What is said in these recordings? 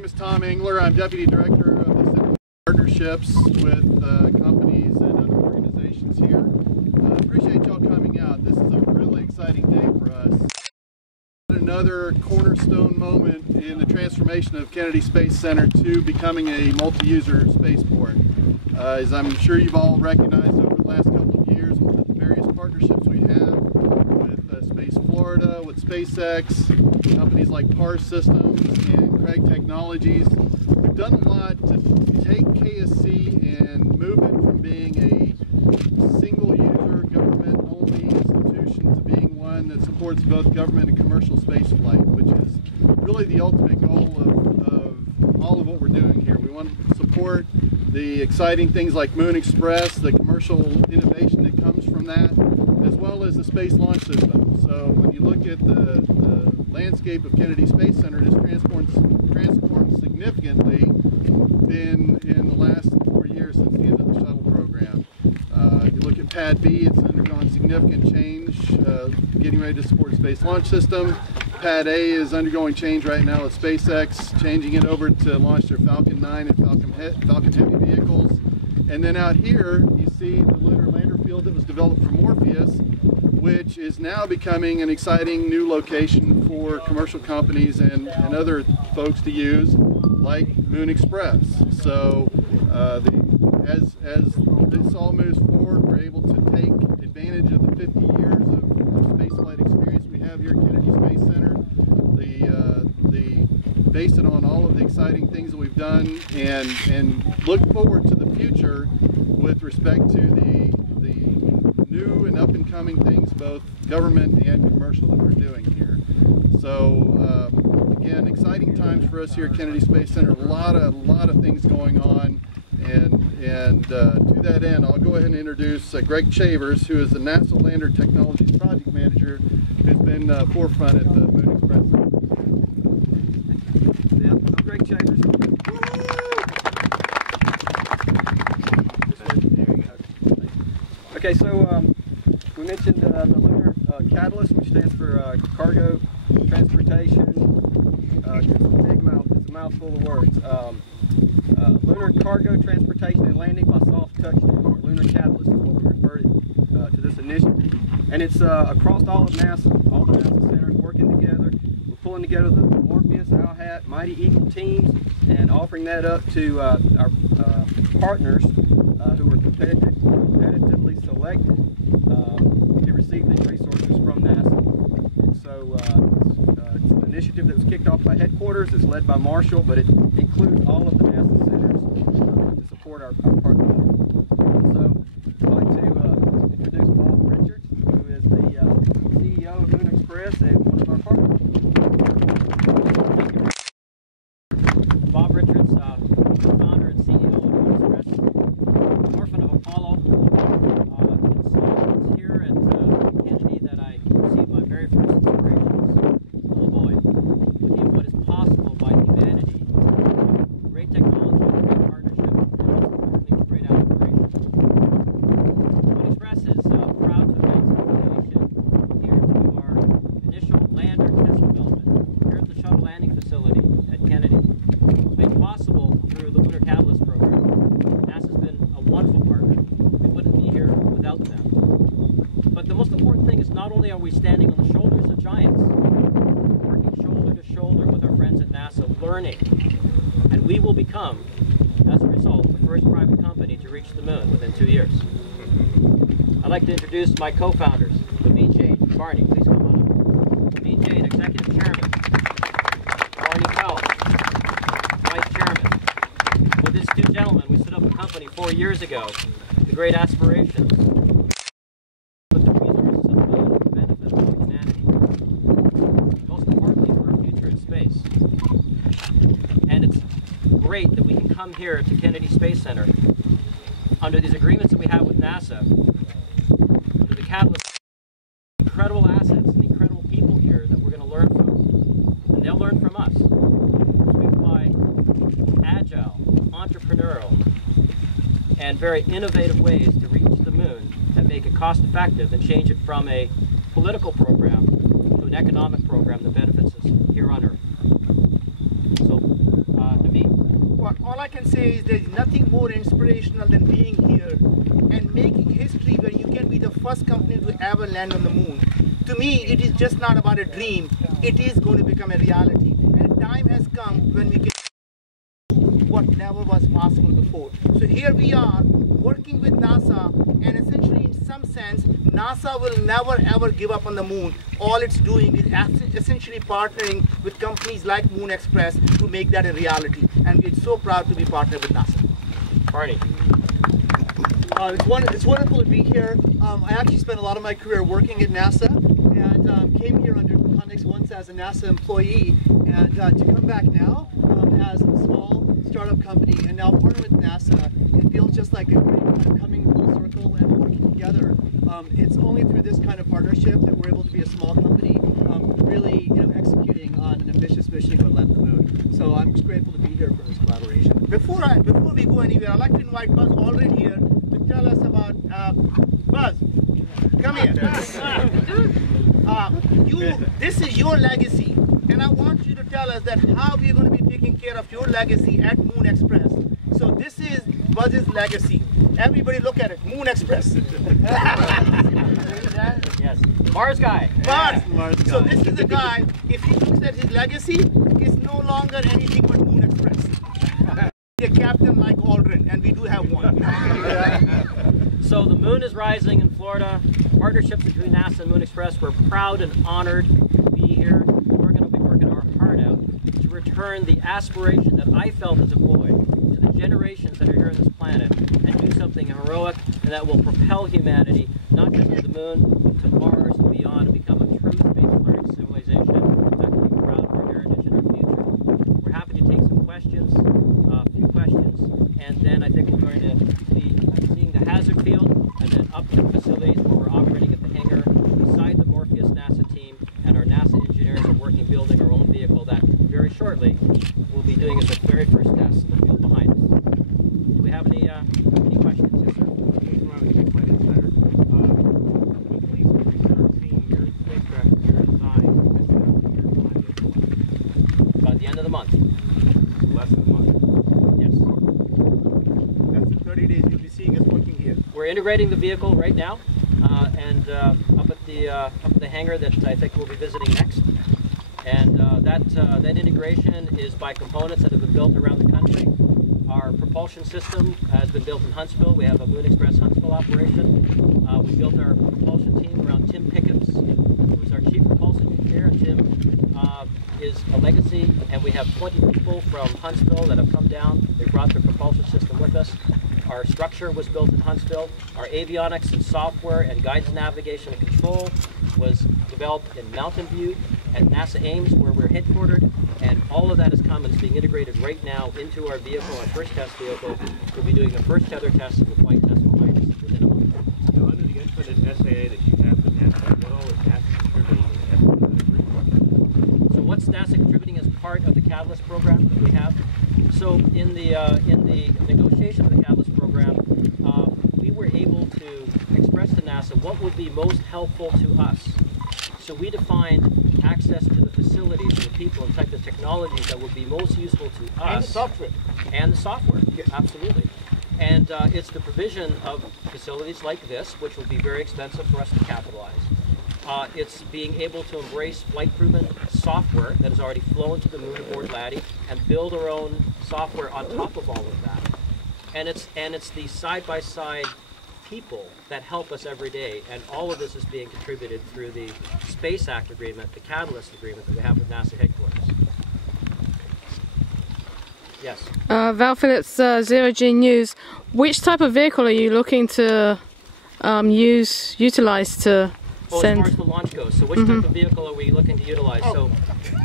name is Tom Engler. I'm Deputy Director of the Center for Partnerships with companies and other organizations here. Appreciate y'all coming out. This is a really exciting day for us. Another cornerstone moment in the transformation of Kennedy Space Center to becoming a multi-user spaceport. As I'm sure you've all recognized over the last couple of years with the various partnerships we have with Space Florida, with SpaceX, companies like Pars Systems and Craig Technologies. We've done a lot to take KSC and move it from being a single-user, government-only institution to being one that supports both government and commercial space flight, which is really the ultimate goal of all of what we're doing here. We want to support the exciting things like Moon Express, the commercial innovation that comes from that, as well as the Space Launch System. So when you look at the landscape of Kennedy Space Center, it has transformed significantly in the last 4 years since the end of the shuttle program. You look at Pad B, it's undergone significant change, getting ready to support Space Launch System. Pad A is undergoing change right now with SpaceX, changing it over to launch their Falcon 9 and Falcon Heavy vehicles. And then out here, you see the lunar lander field that was developed for Morpheus, which is now becoming an exciting new location for commercial companies and other folks to use, like Moon Express. So as this all moves forward, we're able to take advantage of the 50 years of spaceflight experience we have here at Kennedy Space Center, base it on all of the exciting things that we've done, and look forward to the future with respect to the new and up-and-coming things, both government and commercial, that we're doing here. So again, exciting times for us here at Kennedy Space Center. A lot of things going on, and to that end, I'll go ahead and introduce Greg Chavers, who is the NASA Lander Technologies Project Manager, who's been forefront at the Moon Express. Yeah, I'm Greg Chavers. Okay, so we mentioned the Lunar Catalyst, which stands for Cargo Transportation. It's a mouthful of words. Lunar Cargo Transportation and Landing by Soft Touchdown, or Lunar Catalyst is what we refer to this initiative. And it's across all of NASA, all the NASA centers working together. We're pulling together the Morpheus, ALHAT, Mighty Eagle teams, and offering that up to our partners who were competitively selected to receive these resources from NASA. And so it's an initiative that was kicked off by headquarters. It's led by Marshall, but it includes all of the NASA centers to support our partners. So I'd like to introduce Bob Richards, who is the CEO of Moon Express and one of our partners. Bob Richards, founder and CEO of Moon Express, orphan of Apollo. It's here at Kennedy that I received my very first inspirations. Little boy, looking at what is possible by humanity. Great technology, great partnership, and most importantly, great aspiration. Moon Express is proud to announce an affiliation here to our initial lander test development here at the shuttle landing facility at Kennedy. It's made possible through the Lunar Catalyst program. NASA's been a wonderful partner. We wouldn't be here without them. But the most important thing is not only are we standing on the shoulders of giants, we're working shoulder to shoulder with our friends at NASA, learning. And we will become, as a result, the first private company to reach the moon within 2 years. I'd like to introduce my co-founders, Levine Jane. Barney, please come on up. Levine Jane, Executive Chairman. Barney Powell, Vice Chairman. With these two gentlemen, we set up a company 4 years ago, the great aspirations. But the resources of the moon for the benefit of humanity. Most importantly, for our future in space. And it's great that we can come here to Kennedy Space Center under these agreements that we have with NASA, under the Catalyst. Incredible assets and incredible people here that we're going to learn from. And they'll learn from us. We apply agile, entrepreneurial, and very innovative ways to reach the moon that make it cost-effective and change it from a political program to an economic program that benefits us here on Earth. So days, there's nothing more inspirational than being here and making history where you can be the first company to ever land on the moon. To me, it is just not about a dream. It is going to become a reality. And time has come when we can do what never was possible before. So here we are, working with NASA, and essentially in some sense, NASA will never ever give up on the moon. All it's doing is essentially partnering with companies like Moon Express to make that a reality. And we're so proud to be partnered with NASA. Barney. It's wonderful to be here. I actually spent a lot of my career working at NASA and came here under Connex once as a NASA employee. And to come back now as a small startup company and now partner with NASA, it feels just like a great kind of coming full circle and working together. It's only through this kind of partnership that we're able to be a small company really executing on an ambitious mission to go land the moon. So I'm just grateful to be here for this collaboration. Before we go anywhere, I'd like to invite Buzz Aldrin here to tell us about Buzz. Come here. This is your legacy, and I want you to tell us that how we're going to be taking care of your legacy at Moon Express. So this is Buzz's legacy. Everybody look at it. Moon Express. Yes. Mars guy. Mars. So this is the guy, if he looks at his legacy, it's no longer anything but Moon Express. A captain like Aldrin, and we do have one. So the moon is rising in Florida. Partnerships between NASA and Moon Express. We're proud and honored to be here. We're going to be working our heart out to return the aspiration that I felt as a boy to the generations that are here on this planet and do something heroic and that will propel humanity not just to the moon, but to Mars and beyond and become a true space learning civilization that can be proud of our heritage and our future. We're happy to take some questions, a few questions, and then I think we're going to be seeing the hazard field and then up to the facilities where we're operating at the hangar beside the Morpheus NASA team, and our NASA engineers are working building our own vehicle that very shortly we'll be doing as a very first test in the field behind us. Do we have any questions? Yes, sir. By the end of the month. Less than a month. Yes. That's in 30 days. You'll be seeing us working here. We're integrating the vehicle right now, and up at the hangar that I think we'll be visiting next. And that integration is by components that have been built around the country. Our propulsion system has been built in Huntsville. We have a Moon Express Huntsville operation. We built our propulsion team around Tim Pickett's, who's our chief propulsion engineer. And Tim is a legacy, and we have 20 people from Huntsville that have come down. They brought their propulsion system with us. Our structure was built in Huntsville. Our avionics and software and guidance, navigation and control was developed in Mountain View at NASA Ames, where we're headquartered, and all of that has come and is being integrated right now into our vehicle, our first test vehicle. We'll be doing the first tether test and the flight test behind us within a month. So under the infinite SAA that you have with NASA, what all is NASA contributing? So what's NASA contributing as part of the Catalyst program that we have? So in the negotiation of the Catalyst program, we were able to express to NASA what would be most helpful to us. So we defined access to the facilities and the people and type of technologies that would be most useful to us. And the software. And the software, yes. Absolutely. And it's the provision of facilities like this, which will be very expensive for us to capitalize. It's being able to embrace flight-proven software that has already flown to the moon aboard Laddie and build our own software on top of all of that. And it's the side-by-side people that help us every day, and all of this is being contributed through the Space Act agreement, the Catalyst agreement that we have with NASA headquarters. Yes. Val Phillips, Zero G News. Which type of vehicle are you looking to utilize to send? As far as the launch goes, so which type of vehicle are we looking to utilize? So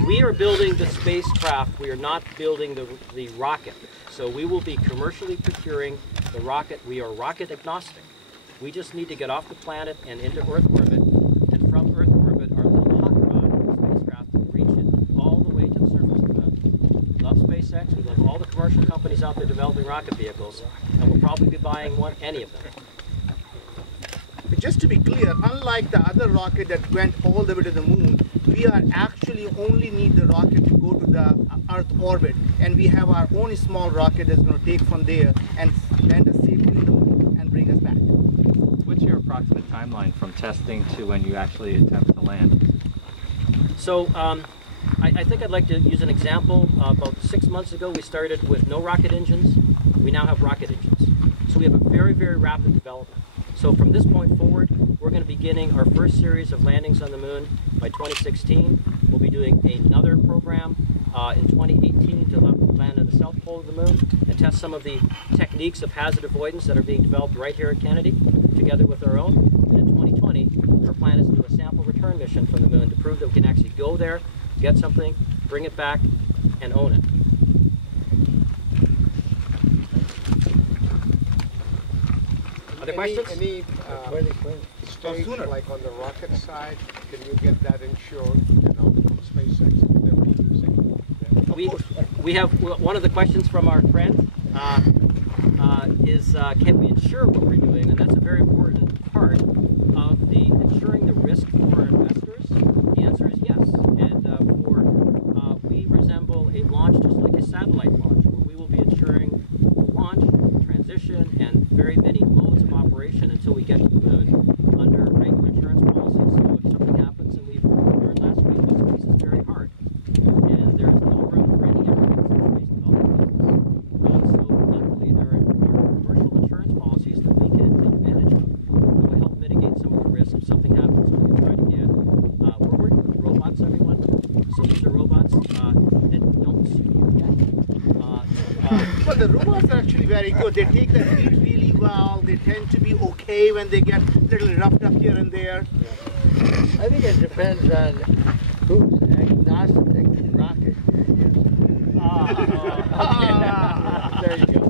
we are building the spacecraft, we are not building the rocket. So we will be commercially procuring the rocket. We are rocket agnostic. We just need to get off the planet and into Earth orbit, and from Earth orbit our little hot rod spacecraft will reach it all the way to the surface of the moon. We love SpaceX, we love all the commercial companies out there developing rocket vehicles, and we'll probably be buying any of them. just to be clear, unlike the other rocket that went all the way to the moon, we are actually only need the rocket to go to the Earth orbit, and we have our own small rocket that's going to take from there and land us safely on the moon and bring us back. What's your approximate timeline from testing to when you actually attempt to land? So I think I'd like to use an example. About 6 months ago, we started with no rocket engines. We now have rocket engines. So we have a very, very rapid development. So from this point forward, we're going to be beginning our first series of landings on the moon by 2016. We'll be doing another program in 2018 to land on the south pole of the moon and test some of the techniques of hazard avoidance that are being developed right here at Kennedy, together with our own. And in 2020, our plan is to do a sample return mission from the moon to prove that we can actually go there, get something, bring it back, and own it. Other questions? Any stage, like on the rocket side, can you get that insured, from SpaceX that we're using? We have one of the questions from our friend is can we insure what we're doing? And that's a very important part of the insuring the risk for our investors. The answer is yes. And we resemble a launch just like a satellite launch, where we will be insuring launch, transition, and very many modes of operation until we get to the moon under regular insurance policies. So if something happens, and we've learned last week, this space is very hard, and there is no room for any arrogance in space development business. So luckily, there are commercial insurance policies that we can take advantage of that will help mitigate some of the risks if something happens. So we can try it again. We're working with robots, everyone. So these are robots that don't sue you yet. Well, the robots are actually very good. They take the heat really well. They tend to be okay when they get a little roughed up here and there. I think it depends on who's agnostic to rocket. There you go.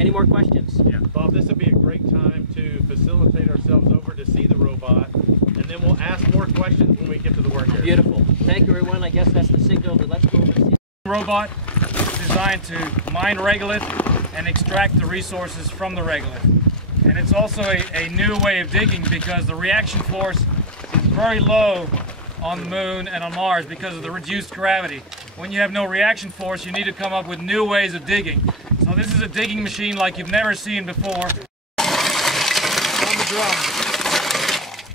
Any more questions? Yeah, Bob, this would be a great time to facilitate ourselves over to see the robot, and then we'll ask more questions when we get to the work area. Beautiful. Thank you, everyone. I guess that's the signal that let's go over and see. Robot is designed to mine regolith and extract the resources from the regolith. And it's also a new way of digging because the reaction force is very low on the moon and on Mars because of the reduced gravity. When you have no reaction force, you need to come up with new ways of digging. So this is a digging machine like you've never seen before. On the drum.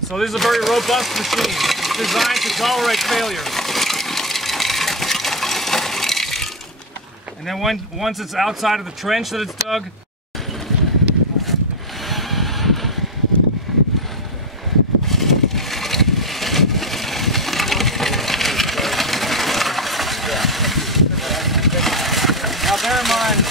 So this is a very robust machine. It's designed to tolerate failure. And then once it's outside of the trench that it's dug, now bear in mind,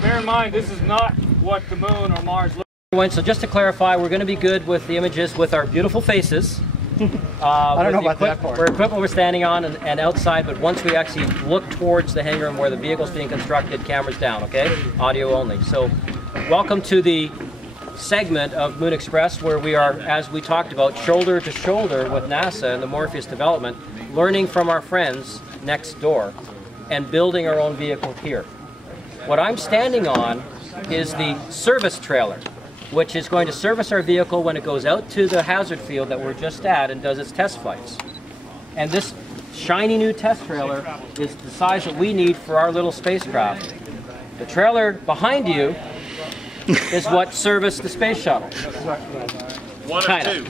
bear in mind this is not what the moon or Mars looks like. So just to clarify, we're going to be good with the images with our beautiful faces. I don't know about that part. We're equipment we're standing on and outside, but once we actually look towards the hangar and where the vehicle's being constructed, cameras down, okay? Audio only. So welcome to the segment of Moon Express where we are, as we talked about, shoulder to shoulder with NASA and the Morpheus development, learning from our friends next door and building our own vehicle here. What I'm standing on is the service trailer, which is going to service our vehicle when it goes out to the hazard field that we're just at and does its test flights. And this shiny new test trailer is the size that we need for our little spacecraft. The trailer behind you is what serviced the space shuttle. One of two.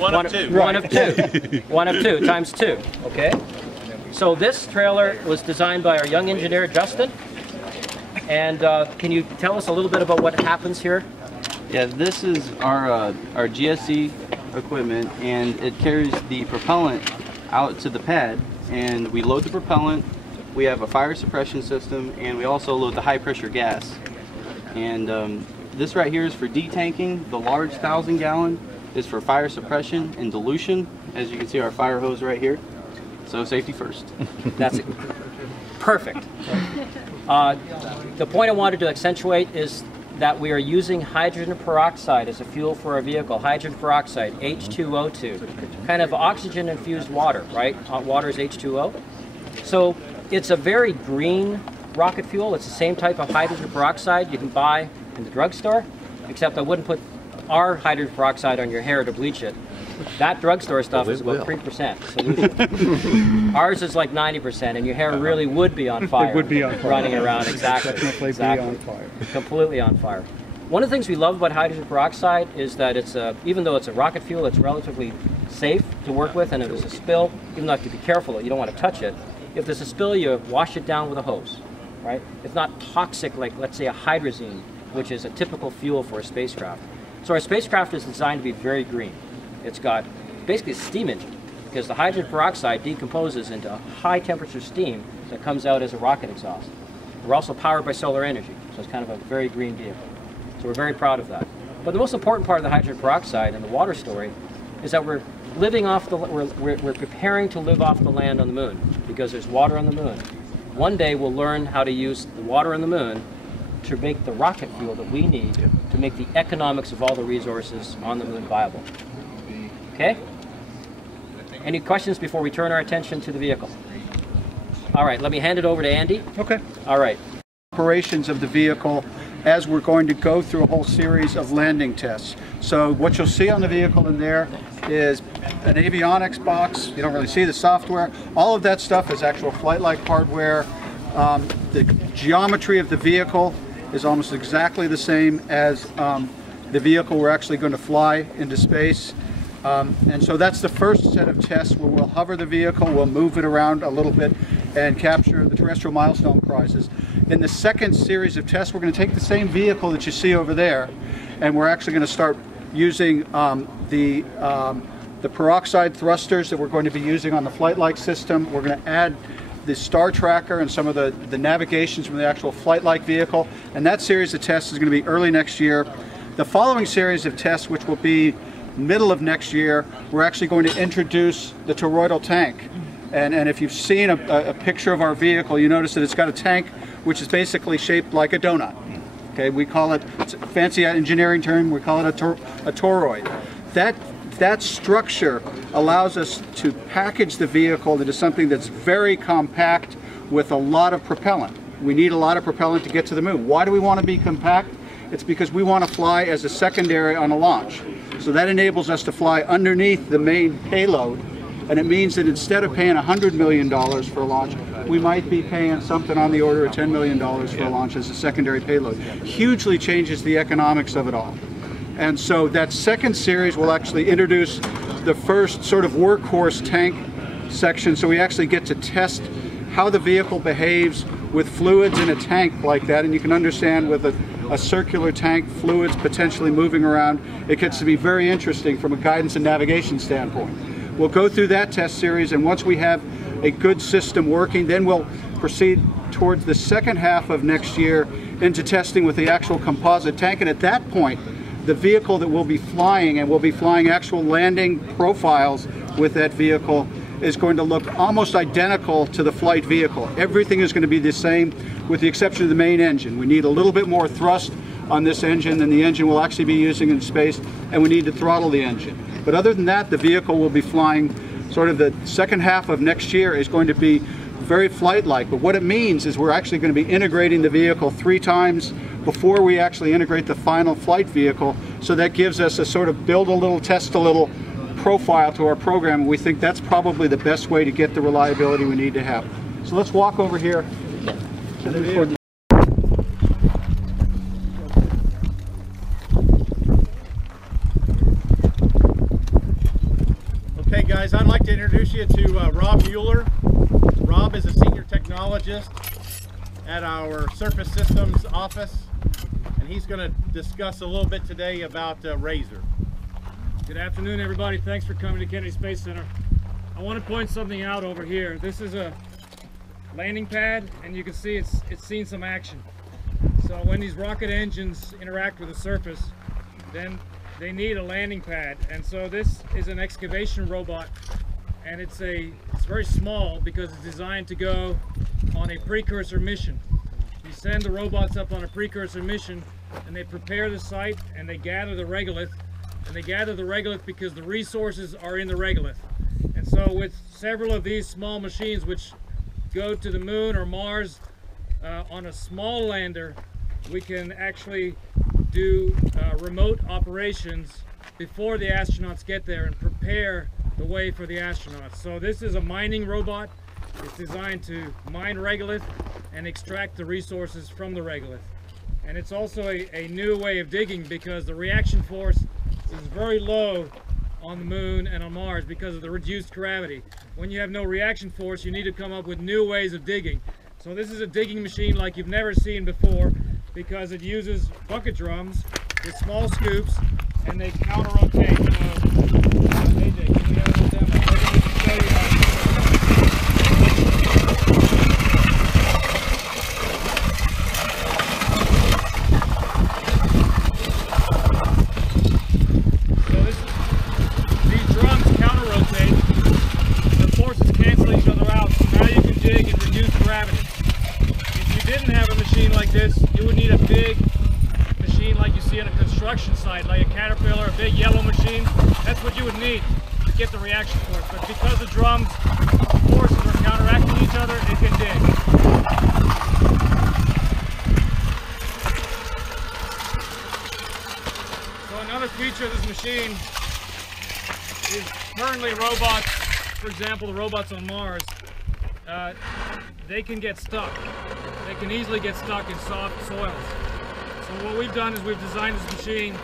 One of two. One of two, times two, okay? So this trailer was designed by our young engineer, Justin. And can you tell us a little bit about what happens here? Yeah, this is our GSC equipment, and it carries the propellant out to the pad, and we load the propellant. We have a fire suppression system, and we also load the high pressure gas. And this right here is for detanking. The large 1,000-gallon is for fire suppression and dilution. As you can see, our fire hose right here. So safety first. That's it. Perfect. The point I wanted to accentuate is that we are using hydrogen peroxide as a fuel for our vehicle. Hydrogen peroxide, H2O2, kind of oxygen-infused water, right? Hot water is H2O. So it's a very green rocket fuel. It's the same type of hydrogen peroxide you can buy in the drugstore, except I wouldn't put our hydrogen peroxide on your hair to bleach it. That drugstore stuff is about 3% solution. Ours is like 90%, and your hair really would be on fire. It would be on fire. Running around, exactly. Definitely exactly. be on fire. Completely on fire. One of the things we love about hydrogen peroxide is that it's even though it's a rocket fuel, it's relatively safe to work with, and if there's a spill, even though you have to be careful, you don't want to touch it. If there's a spill, you wash it down with a hose, right? It's not toxic like, let's say, a hydrazine, which is a typical fuel for a spacecraft. So our spacecraft is designed to be very green. It's got basically a steam engine, because the hydrogen peroxide decomposes into high temperature steam that comes out as a rocket exhaust. We're also powered by solar energy, so it's kind of a very green vehicle. So we're very proud of that. But the most important part of the hydrogen peroxide and the water story is that we're living off the, we're preparing to live off the land on the moon, because there's water on the moon. One day we'll learn how to use the water on the moon to make the rocket fuel that we need to make the economics of all the resources on the moon viable. Okay? Any questions before we turn our attention to the vehicle? All right, let me hand it over to Andy. Okay. All right. Operations of the vehicle as we're going to go through a whole series of landing tests. So what you'll see on the vehicle in there is an avionics box. You don't really see the software. All of that stuff is actual flight-like hardware. The geometry of the vehicle is almost exactly the same as the vehicle we're actually going to fly into space. And so that's the first set of tests where we'll hover the vehicle, we'll move it around a little bit and capture the terrestrial milestone prizes. In the second series of tests, we're going to take the same vehicle that you see over there, and we're actually going to start using the peroxide thrusters that we're going to be using on the flight-like system. We're going to add the star tracker and some of the navigations from the actual flight-like vehicle, and that series of tests is going to be early next year. The following series of tests, which will be middle of next year, we're actually going to introduce the toroidal tank. And if you've seen a picture of our vehicle, you notice that it's got a tank which is basically shaped like a donut. Okay, we call it, it's a fancy engineering term, we call it a toroid. That structure allows us to package the vehicle into something that's very compact with a lot of propellant. We need a lot of propellant to get to the moon. Why do we want to be compact? It's because we want to fly as a secondary on a launch. So that enables us to fly underneath the main payload, and it means that instead of paying $100 million for a launch, we might be paying something on the order of $10 million for a launch as a secondary payload. Hugely changes the economics of it all. And so that second series will actually introduce the first sort of workhorse tank section, so we actually get to test how the vehicle behaves with fluids in a tank like that, and you can understand with a circular tank, fluids potentially moving around, it gets to be very interesting from a guidance and navigation standpoint. We'll go through that test series, and once we have a good system working, then we'll proceed towards the second half of next year into testing with the actual composite tank, and at that point, the vehicle that we'll be flying, and we'll be flying actual landing profiles with that vehicle, is going to look almost identical to the flight vehicle. Everything is going to be the same with the exception of the main engine. We need a little bit more thrust on this engine than the engine we'll actually be using in space, and we need to throttle the engine. But other than that, the vehicle will be flying sort of the second half of next year is going to be very flight-like. But what it means is we're actually going to be integrating the vehicle 3 times before we actually integrate the final flight vehicle. So that gives us a sort of build a little, test a little profile to our program. We think that's probably the best way to get the reliability we need to have. So let's walk over here to the vehicle. Okay guys, I'd like to introduce you to Rob Mueller. Rob is a senior technologist at our Surface Systems office, and he's going to discuss a little bit today about Razor. Good afternoon, everybody. Thanks for coming to Kennedy Space Center. I want to point something out over here. This is a landing pad, and you can see it's seen some action. So when these rocket engines interact with the surface, then they need a landing pad. And so this is an excavation robot, and it's very small because it's designed to go on a precursor mission. You send the robots up on a precursor mission, and they prepare the site, and they gather the regolith. And they gather the regolith because the resources are in the regolith. And so with several of these small machines which go to the moon or Mars on a small lander, we can actually do remote operations before the astronauts get there and prepare the way for the astronauts. So this is a mining robot. It's designed to mine regolith and extract the resources from the regolith. And it's also a new way of digging because the reaction force is very low on the moon and on Mars because of the reduced gravity. When you have no reaction force, you need to come up with new ways of digging. So this is a digging machine like you've never seen before because it uses bucket drums with small scoops and they counter-rotate. AJ, can we have a little demo? Show you how. You would need a big machine like you see on a construction site, like a Caterpillar, a big yellow machine. That's what you would need to get the reaction force. But because the drums forces are counteracting each other, it can dig. So another feature of this machine is currently robots, for example, the robots on Mars, they can get stuck. They can easily get stuck in soft soils. So what we've done is we've designed this machine,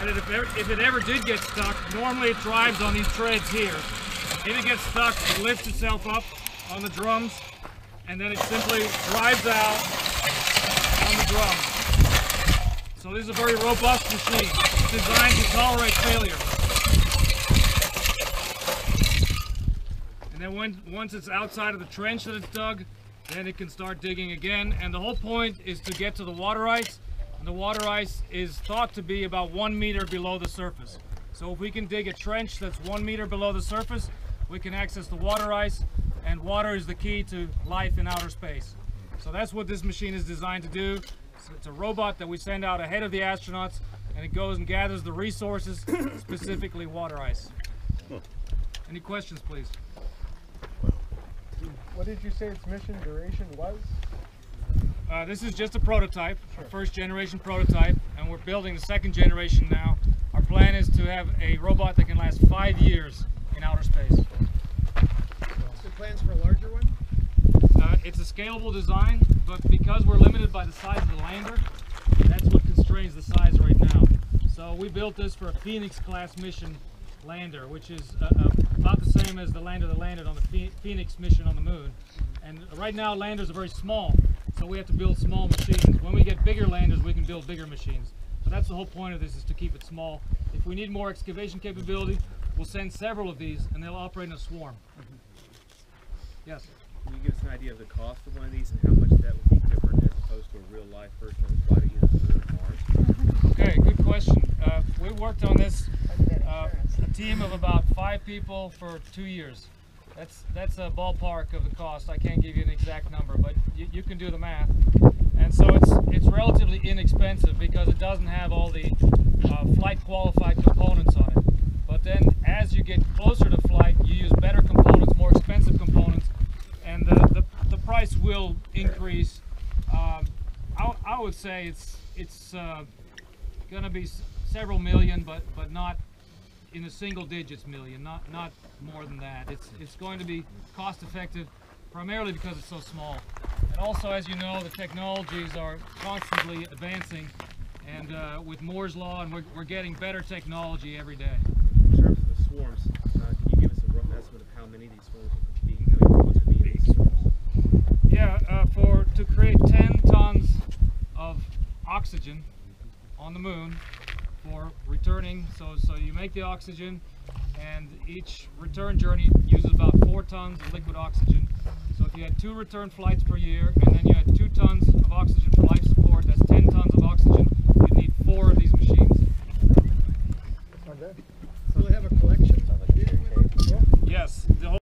and if it ever did get stuck, normally it drives on these treads here. If it gets stuck, it lifts itself up on the drums, and then it simply drives out on the drums. So this is a very robust machine. It's designed to tolerate failure. And then once it's outside of the trench that it's dug, then it can start digging again. And the whole point is to get to the water ice. And the water ice is thought to be about 1 meter below the surface. So if we can dig a trench that's 1 meter below the surface, we can access the water ice, and water is the key to life in outer space. So that's what this machine is designed to do. So it's a robot that we send out ahead of the astronauts, and it goes and gathers the resources, specifically water ice. Any questions, please? What did you say its mission duration was? This is just a prototype, our first generation prototype, and we're building the second generation now. Our plan is to have a robot that can last 5 years in outer space. So plans for a larger one? It's a scalable design, but because we're limited by the size of the lander, that's what constrains the size right now. So we built this for a Phoenix class mission lander, which is about the same as the lander that landed on the Phoenix mission on the moon. And right now landers are very small, so we have to build small machines. When we get bigger landers, we can build bigger machines. So that's the whole point of this, is to keep it small. If we need more excavation capability, we'll send several of these and they'll operate in a swarm. Yes? Can you give us an idea of the cost of one of these and how much that would be different as opposed to a real life version of the flight of either the Moon or Mars? Okay, good question. We worked on this, a team of about 5 people for 2 years. That's a ballpark of the cost. I can't give you an exact number, but you can do the math. And so it's relatively inexpensive because it doesn't have all the flight qualified components on it. But then as you get closer to flight, you use better components, more expensive components, and the price will increase. I would say it's going to be several million, but not in the single digits million, not more than that. It's going to be cost effective primarily because it's so small. And also, as you know, the technologies are constantly advancing, and with Moore's law, and we're getting better technology every day. In terms of the swarms, can you give us a rough estimate of how many of these swarms would be, how many robots would be in these swarms? Yeah, to create 10 tons of oxygen on the moon for returning, so you make the oxygen, and each return journey uses about 4 tons of liquid oxygen. So if you had 2 return flights per year, and then you had 2